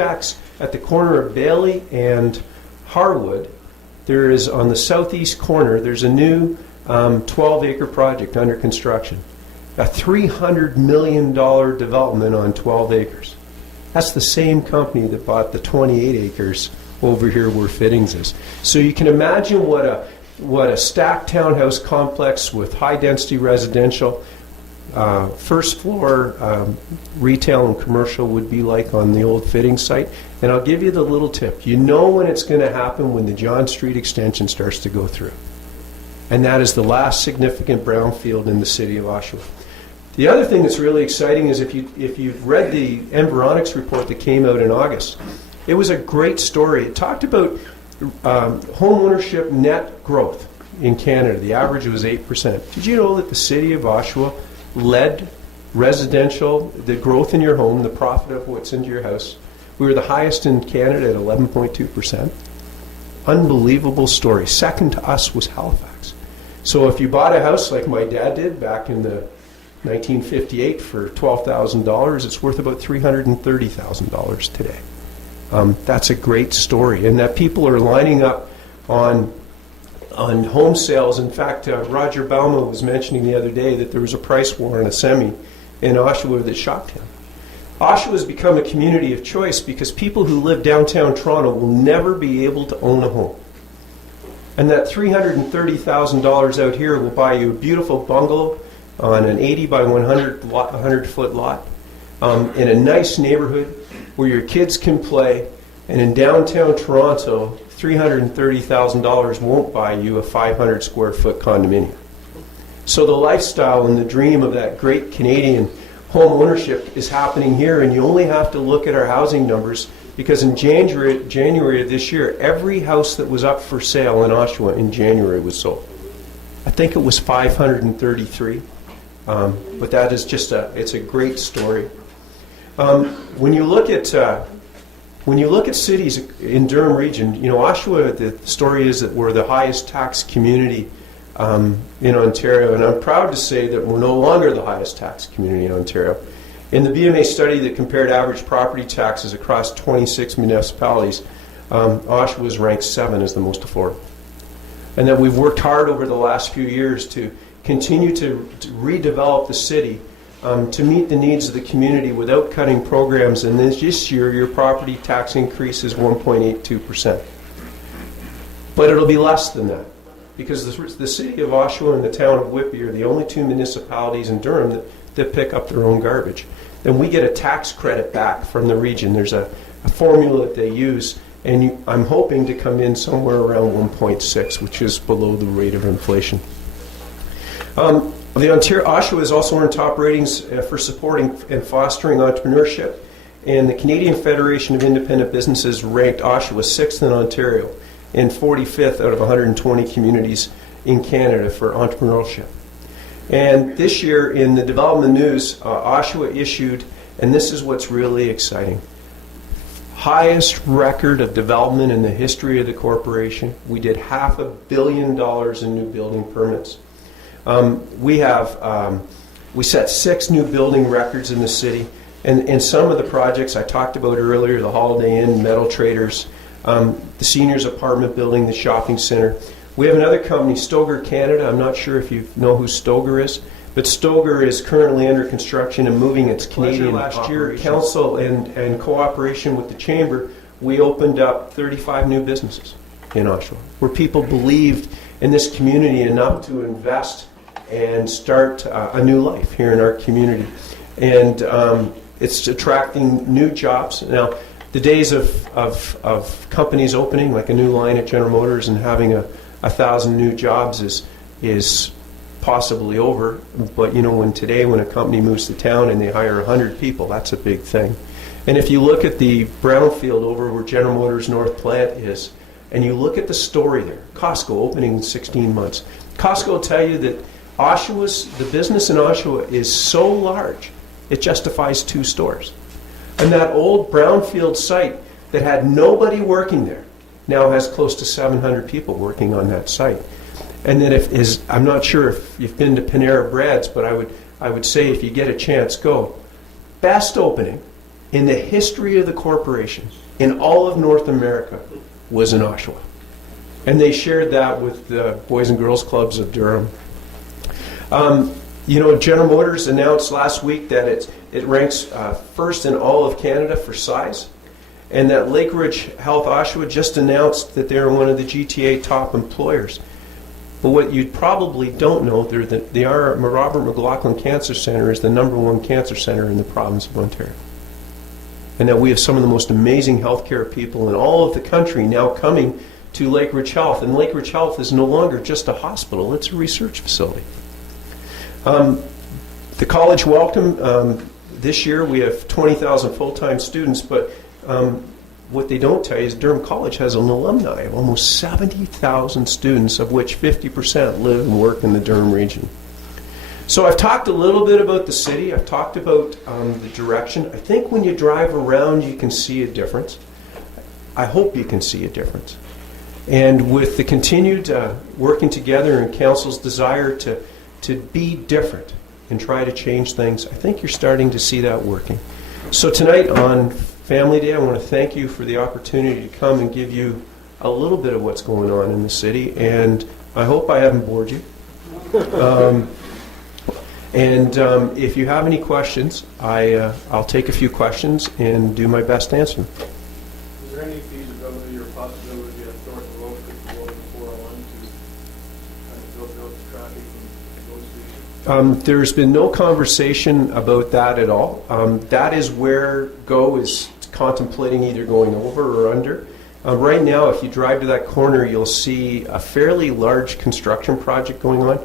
Shacks at the corner of Bailey and Harwood. There is, on the southeast corner, there's a new 12-acre project under construction. A $300 million development on 12 acres. That's the same company that bought the 28 acres over here where Fittings is. So you can imagine what a stacked townhouse complex with high-density residential, first floor retail and commercial would be like on the old Fittings site. And I'll give you the little tip. You know when it's going to happen when the John Street extension starts to go through. And that is the last significant brownfield in the city of Oshawa. The other thing that's really exciting is if you've read the Environics report that came out in August, it was a great story. It talked about home ownership net growth in Canada. The average was 8%. Did you know that the city of Oshawa led residential, the growth in your home, the profit of what's into your house? We were the highest in Canada at 11.2%. Unbelievable story. Second to us was Halifax. So if you bought a house like my dad did back in the 1958 for $12,000, it's worth about $330,000 today. That's a great story, and that people are lining up on home sales. In fact, Roger Bauma was mentioning the other day that there was a price war on a semi in Oshawa that shocked him. Oshawa has become a community of choice because people who live downtown Toronto will never be able to own a home. And that $330,000 out here will buy you a beautiful bungalow on an 80 by 100 foot lot in a nice neighborhood where your kids can play. And in downtown Toronto, $330,000 won't buy you a 500 square foot condominium. So the lifestyle and the dream of that great Canadian home ownership is happening here, and you only have to look at our housing numbers, because in January of this year, every house that was up for sale in Oshawa in January was sold. I think it was 533, but that is just it's a great story. When you look at cities in Durham region, you know, Oshawa, the story is that we're the highest tax community in Ontario, and I'm proud to say that we're no longer the highest tax community in Ontario. In the BMA study that compared average property taxes across 26 municipalities, Oshawa was ranked 7 as the most affordable. And that we've worked hard over the last few years to continue to redevelop the city to meet the needs of the community without cutting programs. And this year, your property tax increase is 1.82%. But it'll be less than that, because the city of Oshawa and the town of Whitby are the only two municipalities in Durham that pick up their own garbage. And we get a tax credit back from the region. There's a formula that they use, and I'm hoping to come in somewhere around 1.6, which is below the rate of inflation. Oshawa has also earned top ratings for supporting and fostering entrepreneurship, and the Canadian Federation of Independent Businesses ranked Oshawa 6th in Ontario and 45th out of 120 communities in Canada for entrepreneurship. And this year in the development news, Oshawa issued, and this is what's really exciting, highest record of development in the history of the corporation. We did $500 million in new building permits. We set 6 new building records in the city, and some of the projects I talked about earlier, the Holiday Inn, Metal Traders, the seniors apartment building, the shopping center. We have another company, Stoger Canada. I'm not sure if you know who Stoger is, but Stoger is currently under construction and moving its Canadian last year. Council and cooperation with the Chamber, we opened up 35 new businesses in Oshawa, where people believed in this community enough to invest and start a new life here in our community. And it's attracting new jobs. Now, the days of companies opening, like a new line at General Motors, and having 1,000 new jobs is possibly over. But you know, when a company moves to town and they hire 100 people, that's a big thing. And if you look at the brownfield over where General Motors North Plant is, and you look at the story there, Costco opening in 16 months. Costco will tell you that the business in Oshawa is so large, it justifies 2 stores. And that old brownfield site that had nobody working there now has close to 700 people working on that site. And then I'm not sure if you've been to Panera Breads, but I would say if you get a chance, go. Best opening in the history of the corporation, in all of North America, was in Oshawa. And they shared that with the Boys and Girls Clubs of Durham. General Motors announced last week that it ranks first in all of Canada for size, and that Lake Ridge Health Oshawa just announced that they're one of the GTA top employers. But what you probably don't know, the Robert McLaughlin Cancer Center is the #1 cancer center in the province of Ontario. And that we have some of the most amazing healthcare people in all of the country now coming to Lake Ridge Health. And Lake Ridge Health is no longer just a hospital, it's a research facility. The college welcome, this year we have 20,000 full-time students, but what they don't tell you is Durham College has an alumni of almost 70,000 students, of which 50% live and work in the Durham region. So I've talked a little bit about the city. I've talked about the direction. I think when you drive around, you can see a difference. I hope you can see a difference. And with the continued working together and council's desire to be different and try to change things, I think you're starting to see that working. So tonight on Family Day, I want to thank you for the opportunity to come and give you a little bit of what's going on in the city, and I hope I haven't bored you. If you have any questions, I'll take a few questions and do my best to answer them. Is there any feasibility or possibility that Thornton Road could go over 401 to build out the traffic from those stations? There's been no conversation about that at all. That is where GO is contemplating either going over or under. Right now, if you drive to that corner, you'll see a fairly large construction project going on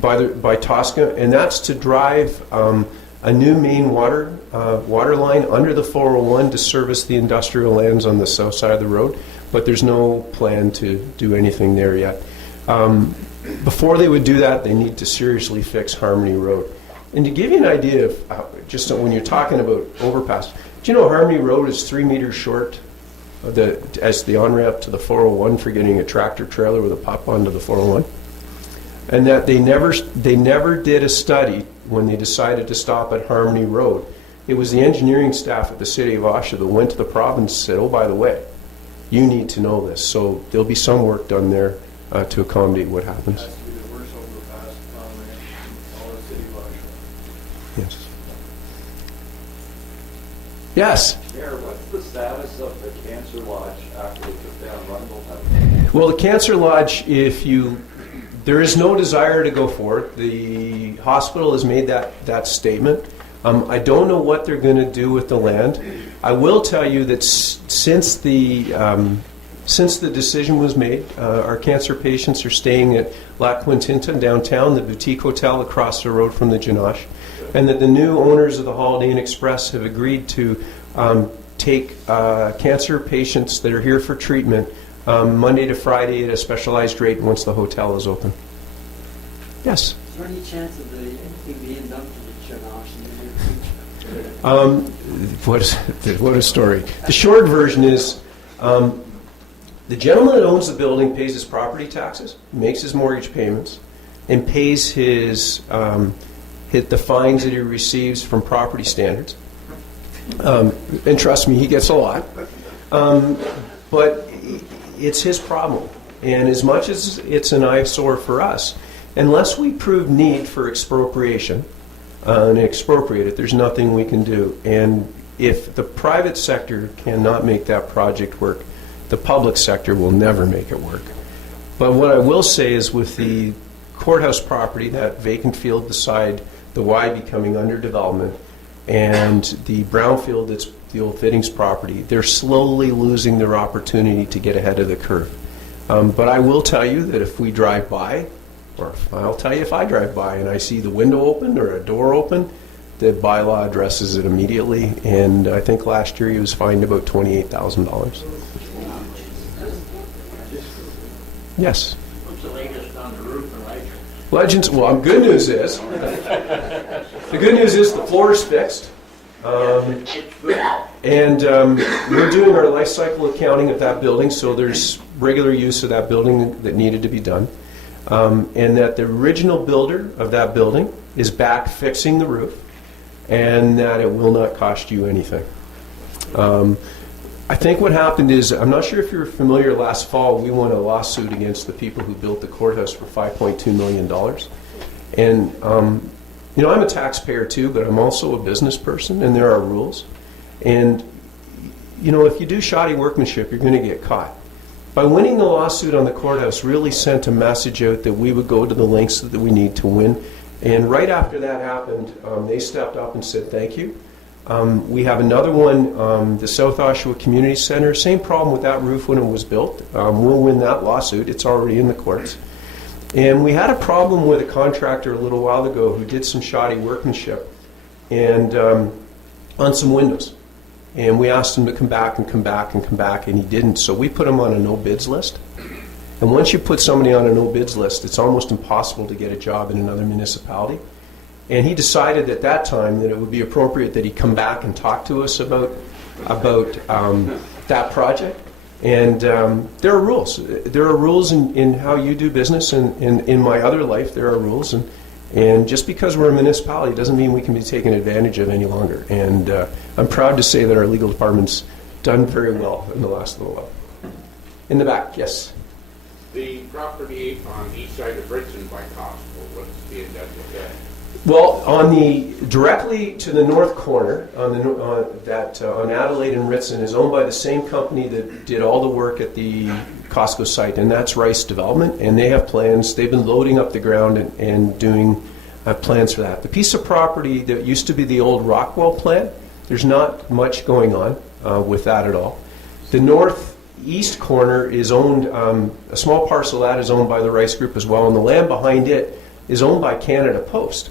by Tosca, and that's to drive a new main water line under the 401 to service the industrial lands on the south side of the road, but there's no plan to do anything there yet. Before they would do that, they need to seriously fix Harmony Road. And to give you an idea of just when you're talking about overpass, do you know Harmony Road is 3 meters short as the on-ramp to the 401 for getting a tractor trailer with a pup onto the 401? And that they never did a study when they decided to stop at Harmony Road. It was the engineering staff at the city of Oshawa that went to the province and said, oh, by the way, you need to know this. So there'll be some work done there to accommodate what happens. Yes. Yes. Mayor, what's the status of the Cancer Lodge after they took down Rundle? Well, the Cancer Lodge, there is no desire to go forward. The hospital has made that statement. I don't know what they're going to do with the land. I will tell you that since the decision was made, our cancer patients are staying at La Quintinta downtown, the boutique hotel across the road from the Janosh, and that the new owners of the Holiday Inn Express have agreed to take cancer patients that are here for treatment Monday to Friday at a specialized rate once the hotel is open. Yes? Is there any chance of anything being done to the Janosh in the near future? What a story. The short version is the gentleman that owns the building pays his property taxes, makes his mortgage payments, and pays the fines that he receives from property standards. And trust me, he gets a lot. But it's his problem. And as much as it's an eyesore for us, unless we prove need for expropriation and expropriate it, there's nothing we can do. And if the private sector cannot make that project work, the public sector will never make it work. But what I will say is with the courthouse property, that vacant field beside the Y becoming under development, and the brownfield that's the old fittings property, they're slowly losing their opportunity to get ahead of the curve. But I will tell you that if we drive by, or I'll tell you if I drive by and I see the window open or a door open, the bylaw addresses it immediately, and I think last year he was fined about $28,000. Yes? What's the latest on the roof and Legends? Legends, well, good news is, the good news is the floor is fixed. And we're doing our life cycle accounting of that building, so there's regular use of that building that needed to be done. And that the original builder of that building is back fixing the roof. and that it will not cost you anything. I think what happened is, I'm not sure if you're familiar, last fall we won a lawsuit against the people who built the courthouse for $5.2 million. And, you know, I'm a taxpayer too, but I'm also a business person, and there are rules. And, you know, if you do shoddy workmanship, you're going to get caught. By winning the lawsuit on the courthouse really sent a message out that we would go to the lengths that we need to win. And right after that happened, they stepped up and said thank you. We have another one, the South Oshawa Community Center. Same problem with that roof when it was built. We'll win that lawsuit. It's already in the courts. And we had a problem with a contractor a little while ago who did some shoddy workmanship and on some windows. And we asked him to come back and come back and come back, and he didn't. So we put him on a no-bids list. And once you put somebody on a no-bids list, it's almost impossible to get a job in another municipality. And he decided at that time that it would be appropriate that he come back and talk to us about that project. And there are rules. There are rules in how you do business, and in my other life there are rules. And just because we're a municipality doesn't mean we can be taken advantage of any longer. And I'm proud to say that our legal department's done very well in the last little while. In the back, yes. The property on east side of Ritson by Constable, what's being done with that? Well, on the directly to the north corner, on Adelaide and Ritson, is owned by the same company that did all the work at the Costco site, and that's Rice Development. And they have plans. They've been loading up the ground and doing plans for that. The piece of property that used to be the old Rockwell plant, there's not much going on with that at all. The northeast corner is owned. A small parcel of that is owned by the Rice Group as well, and the land behind it is owned by Canada Post.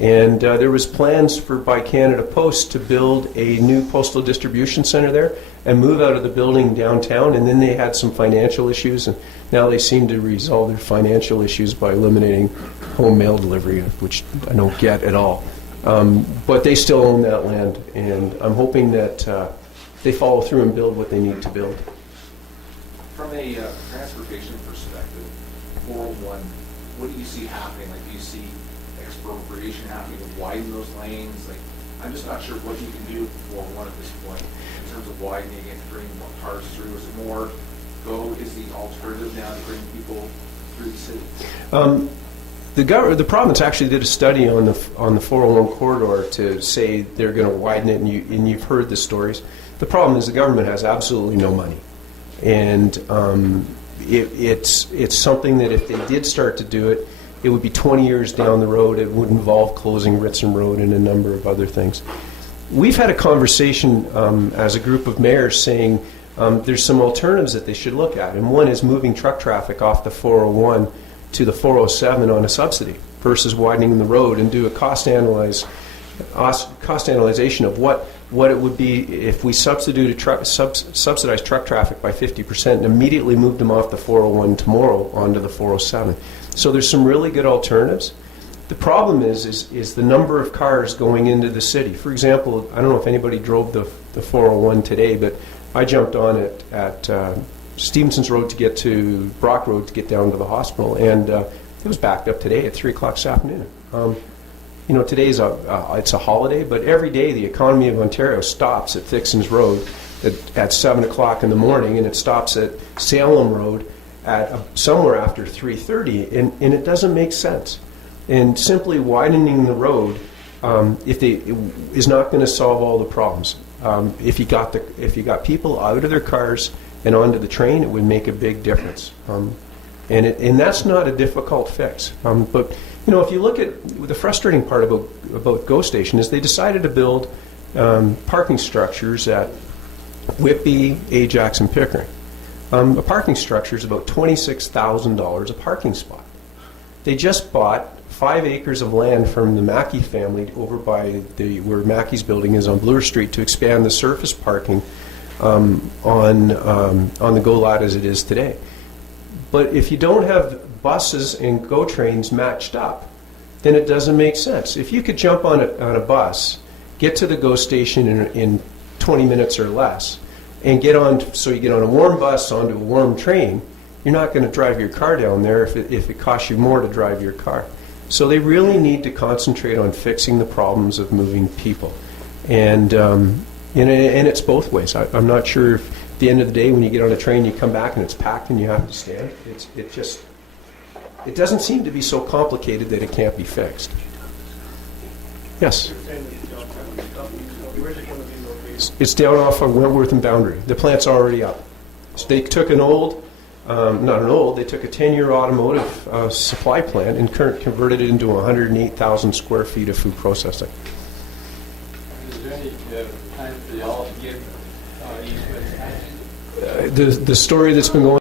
And there was plans by Canada Post to build a new postal distribution center there and move out of the building downtown, and then they had some financial issues, and now they seem to resolve their financial issues by eliminating home mail delivery, which I don't get at all. But they still own that land, and I'm hoping that they follow through and build what they need to build. From a transportation perspective, 401, what do you see happening? Like, do you see expropriation happening to widen those lanes? Like, I'm just not sure what you can do with 401 at this point in terms of widening it, bringing more cars through. Is it more is the alternative now to bring people through the city? The province actually did a study on the 401 corridor to say they're going to widen it, and you've heard the stories. The problem is the government has absolutely no money, and it's something that if they did start to do it, it would be 20 years down the road. It would involve closing Ritson Road and a number of other things. We've had a conversation as a group of mayors saying there's some alternatives that they should look at, and one is moving truck traffic off the 401 to the 407 on a subsidy versus widening the road, and do a cost analyzation of what it would be if we subsidized truck traffic by 50% and immediately moved them off the 401 tomorrow onto the 407. So there's some really good alternatives. The problem is the number of cars going into the city. For example, I don't know if anybody drove the 401 today, but I jumped on it at Stevenson's Road to get to Brock Road to get down to the hospital, and it was backed up today at 3 o'clock this afternoon. You know, today's it's a holiday, but every day the economy of Ontario stops at Thixon's Road at 7 o'clock in the morning, and it stops at Salem Road at somewhere after 3:30, and it doesn't make sense. And simply widening the road is not going to solve all the problems. If you got people out of their cars and onto the train, it would make a big difference. And that's not a difficult fix. But you know, if you look at the frustrating part about GO Station is they decided to build parking structures at Whitby, Ajax, and Pickering. A parking structure is about $26,000 a parking spot. They just bought 5 acres of land from the Mackey family over by where Mackey's building is on Bloor Street to expand the surface parking on the GO lot as it is today. But if you don't have buses and GO trains matched up, then it doesn't make sense. If you could jump on a bus, get to the GO Station in 20 minutes or less, and get on a warm bus onto a warm train, you're not going to drive your car down there if it costs you more to drive your car. So they really need to concentrate on fixing the problems of moving people. And it's both ways. I'm not sure if at the end of the day when you get on a train you come back and it's packed and you have to stand. It doesn't seem to be so complicated that it can't be fixed. Yes? You're saying that the job can be stopped, so where's it going to be located? It's down off of Wentworth and Boundary. The plant's already up. So they took they took a 10-year automotive supply plant and converted it into 108,000 square feet of food processing. Is there any time for y'all to give easement? The story that's been going